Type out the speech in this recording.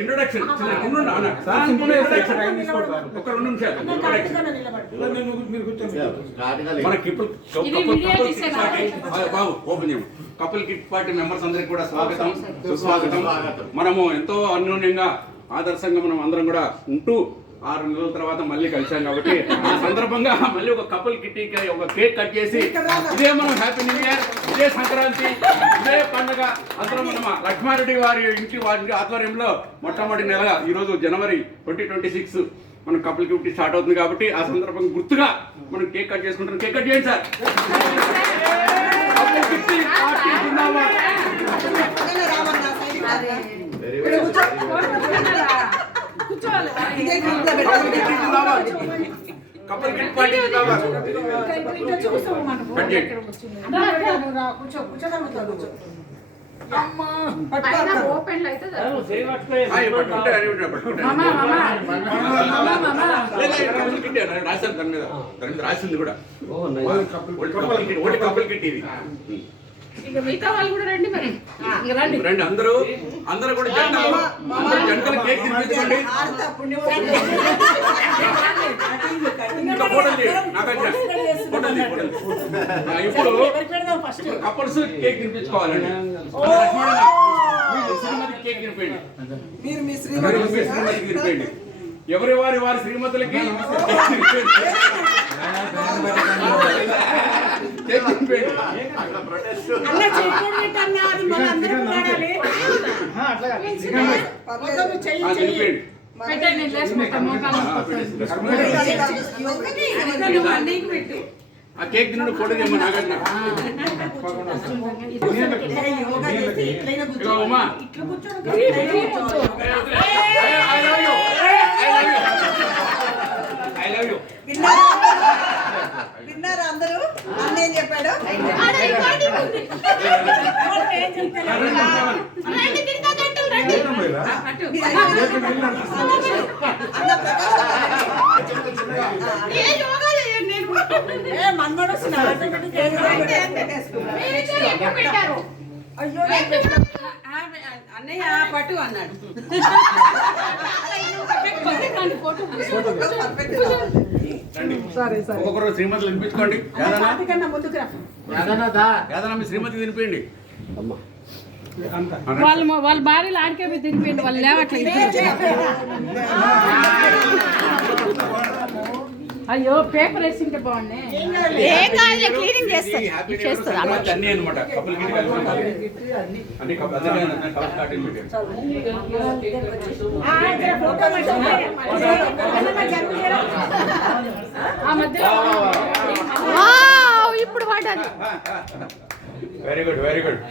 Introduction ఒక 2 నిమిషాలు మనకి ఇప్పుడు బాబు ఓపెన్ చేయండి. కపుల్ కిట్ పార్టీ మెంబర్స్ అందరికి కూడా స్వాగతం సుస్వాగతం. మనము ఎంతో అన్యోన్యంగా ఆదర్శంగా మనం అందరం కూడా ఉంటూ 6 నెలల తర్వాత మళ్ళీ కలిసాం కాబట్టి ఆ సందర్భంగా మళ్ళీ ఒక కపుల్ కిట్టీకి ఒక కేక్ కట్ చేసి ఇదే మనం హ్యాపీ న్యూ ఇయర్, ఇదే సంక్రాంతి, ఇదే పండుగ అందరం మనం లక్ష్మారెడ్డి వారి ఆధ్వర్యంలో మొట్టమొదటి నెల ఈరోజు జనవరి 2026 మనం కపుల్ కిట్టి స్టార్ట్ అవుతుంది కాబట్టి ఆ సందర్భంగా గుర్తుగా మనం కేక్ కట్ చేసుకుంటాం. కేక్ కట్ చేయండి సార్. కపుల్ కిట్టి పార్టీ జిందాబాద్. కపుల్ కిట్ పార్టీ జిందాబాద్. రాసింది కూడా కపుల్ కిట్ ఇది. మిగతా వాళ్ళు కూడా రండి మరి. రండి అందరూ కూడా జంటలు కేక్ తినిపించండి. ఇప్పుడు కపుల్స్ కేక్ తినిపించుకోవాలండి. శ్రీమతికి కేక్ తినిపోయింది. శ్రీమతికి తినిపోయింది. ఎవరి వారి శ్రీమతులకి ఆ కేక్ తిన్నాడు ఫోటో చేయమని నాగార్జున. ఉమా విన్నారా అందరూ? అన్న ఏం చెప్పాడు? మన్మడు అన్నయ్య పట్టు అన్నాడు. ఒక్కొక్కరు శ్రీమతులు వినిపించుకోండి. యాదన మీ శ్రీమతి వినిపించండి. వాళ్ళ భార్యలు ఆడికే తినిపోయింది. వాళ్ళు లేవట్లేదు. అయ్యో పేపర్ వేసింటే బాగుండే. క్లీనింగ్ చేస్తారు. అన్నీ అనమాట కపుల్ కిట్ అన్ని ఇప్పుడు వాడాలి. Very good.